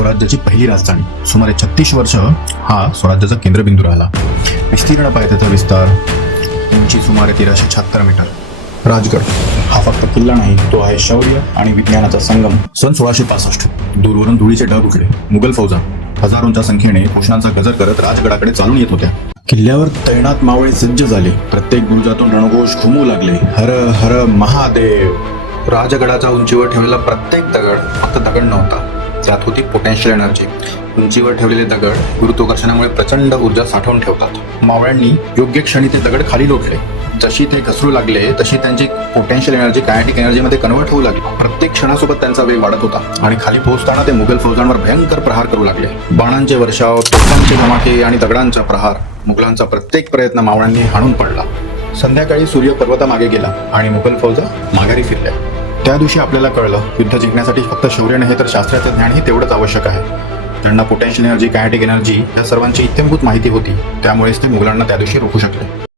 स्वराज्याची पहिली राजधानी. सुमारे 36 वर्ष हा स्वराज्याचा केंद्रबिंदू राहिला. विस्तीर्ण पाय त्याचा विस्तार, उंची सुमारे 1376 मीटर. राजगड हा फक्त किल्ला नाही, तो आहे शौर्य आणि विज्ञानाचा संगम. सन 1665 दूरवरून धुळीचे ढग उठले. मुघल फौजा हजारोंच्या संख्येने घोषणांचा गजर करत राजगडाकडे चालून येत होत्या. किल्ल्यावर तैनात मावळे सज्ज झाले. प्रत्येक बुरुजातून रणघोष घुमू लागले, हर हर महादेव. राजगडाच्या उंचीवर ठेवलेला प्रत्येक दगड फक्त दगड नव्हता, त्यात होती पोटेन्शियल एनर्जी. उंचीवर ठेवलेले दगड गुरुत्वाकर्षणामुळे प्रचंड ऊर्जा साठवून ठेवतात. मावळ्यांनी योग्य क्षणी ते दगड खाली लोटले. जशी ते घसरू लागले तशी त्यांची पोटेन्शियल एनर्जी कायनेटिक एनर्जीमध्ये कन्व्हर्ट होऊ लागली. प्रत्येक क्षणासोबत त्यांचा वेग वाढत होता आणि खाली पोहोचताना ते मुघल फौजांवर भयंकर प्रहार करू लागले. बाणांचे वर्षाव, तोफांचे धमाके आणि दगडांचा प्रहार. मुघलांचा प्रत्येक प्रयत्न मावळ्यांनी हाणून पडला. संध्याकाळी सूर्य पर्वतामागे गेला आणि मुघल फौजा माघारी फिरल्या. त्या दिवशी आपल्याला कळलं, युद्ध जिंकण्यासाठी फक्त शौर्य नाही तर शास्त्राचं ज्ञानही तेवढंच आवश्यक आहे. त्यांना पोटेन्शियल एनर्जी, कायनेटिक एनर्जी या सर्वांची इत्यंभूत माहिती होती. त्यामुळेच ते मुघलांना त्या दिवशी रोखू शकले.